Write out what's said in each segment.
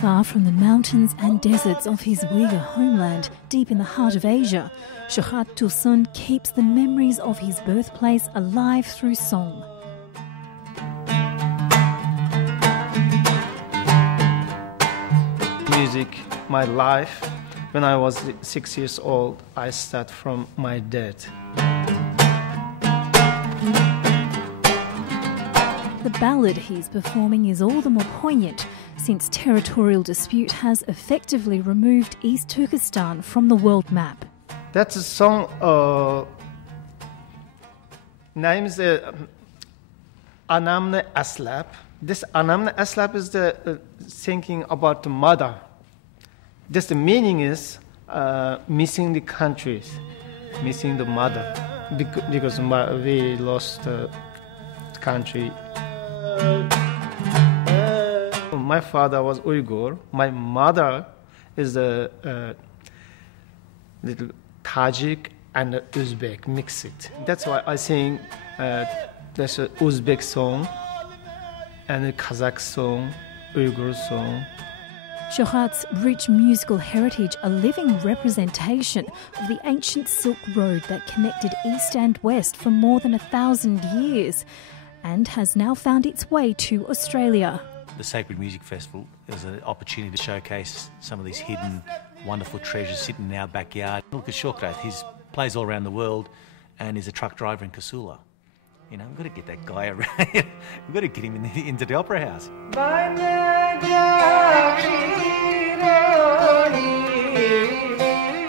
Far from the mountains and deserts of his Uyghur homeland, deep in the heart of Asia, Shahrat Tosun keeps the memories of his birthplace alive through song. Music, my life. When I was 6 years old, I started from my dad. The ballad he's performing is all the more poignant since territorial dispute has effectively removed East Turkestan from the world map. That's a song, name is Anamne Aslap. This Anamne Aslap is the thinking about the mother. Just the meaning is missing the countries, missing the mother, because we lost the country. My father was Uyghur. My mother is a little Tajik and Uzbek mixed. That's why I sing there's a Uzbek song and a Kazakh song, Uyghur song. Shahrat's rich musical heritage, a living representation of the ancient Silk Road that connected East and West for more than 1,000 years and has now found its way to Australia. The Sacred Music Festival is an opportunity to showcase some of these hidden, wonderful treasures sitting in our backyard. Look at Shokrat, he plays all around the world and is a truck driver in Kasula. You know, we've got to get that guy around. We've got to get him into the Opera House.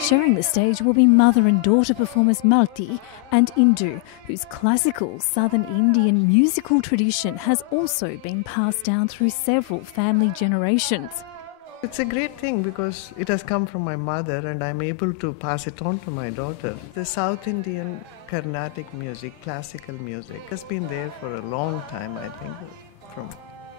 Sharing the stage will be mother and daughter performers Malti and Indu, whose classical southern Indian musical tradition has also been passed down through several family generations. It's a great thing because it has come from my mother and I'm able to pass it on to my daughter. The South Indian Carnatic music, classical music, has been there for a long time, I think, from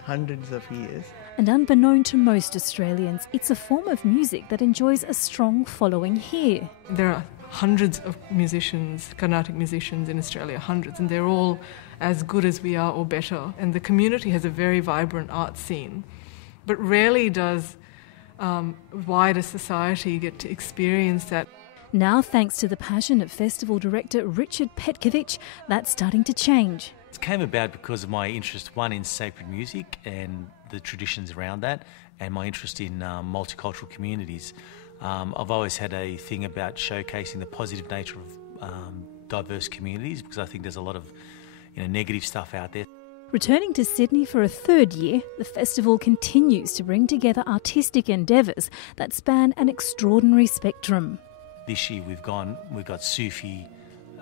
hundreds of years. And unbeknown to most Australians, it's a form of music that enjoys a strong following here. There are hundreds of musicians, Carnatic musicians in Australia, hundreds, and they're all as good as we are or better. And the community has a very vibrant art scene. But rarely does wider society get to experience that. Now, thanks to the passion of festival director Richard Petkovich, that's starting to change. It came about because of my interest, one, in sacred music and the traditions around that, and my interest in multicultural communities. I've always had a thing about showcasing the positive nature of diverse communities because I think there's a lot of negative stuff out there. Returning to Sydney for a third year, the festival continues to bring together artistic endeavours that span an extraordinary spectrum. This year we've got Sufi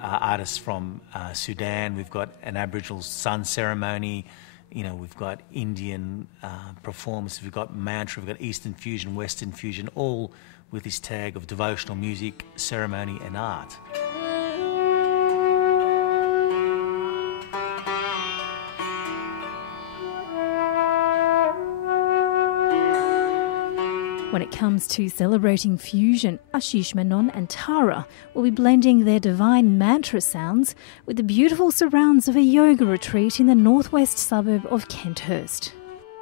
artists from Sudan, we've got an Aboriginal sun ceremony, we've got Indian performance, we've got mantra, we've got Eastern fusion, Western fusion, all with this tag of devotional music, ceremony and art. When it comes to celebrating fusion, Ashish Menon and Tara will be blending their divine mantra sounds with the beautiful surrounds of a yoga retreat in the northwest suburb of Kenthurst.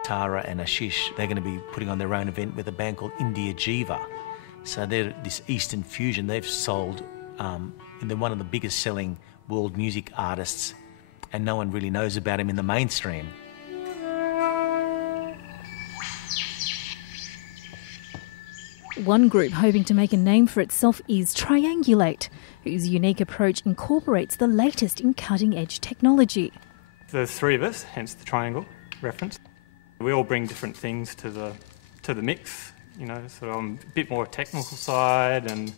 Tara and Ashish, they're going to be putting on their own event with a band called India Jiva. So they're this Eastern fusion. They've sold, and they're one of the biggest selling world music artists, and no one really knows about them in the mainstream. One group hoping to make a name for itself is Triangulate, whose unique approach incorporates the latest in cutting-edge technology. There's three of us, hence the triangle reference. We all bring different things to the mix, so I'm a bit more technical side, and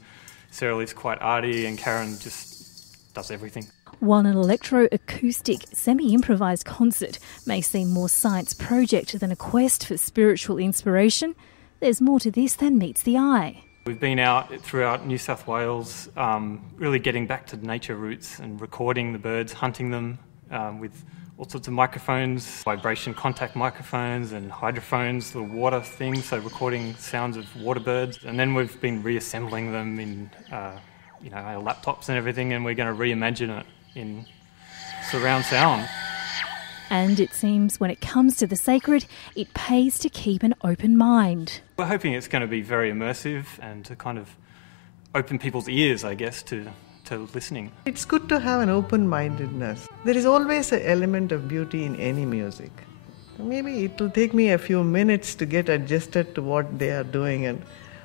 Sarah is quite arty, and Karen just does everything. While an electro-acoustic, semi-improvised concert may seem more science project than a quest for spiritual inspiration, there's more to this than meets the eye. We've been out throughout New South Wales, really getting back to nature roots and recording the birds, hunting them with all sorts of microphones, vibration contact microphones and hydrophones, the water things, so recording sounds of water birds. And then we've been reassembling them in our laptops and everything, and we're going to reimagine it in surround sound. And it seems when it comes to the sacred, it pays to keep an open mind. We're hoping it's going to be very immersive and to kind of open people's ears, I guess, to listening. It's good to have an open-mindedness. There is always an element of beauty in any music. Maybe it will take me a few minutes to get adjusted to what they are doing,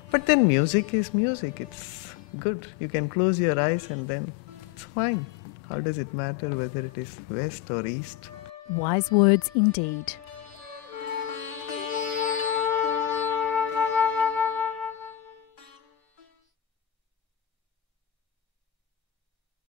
but then music is music. It's good. You can close your eyes and then it's fine. How does it matter whether it is west or east? Wise words indeed.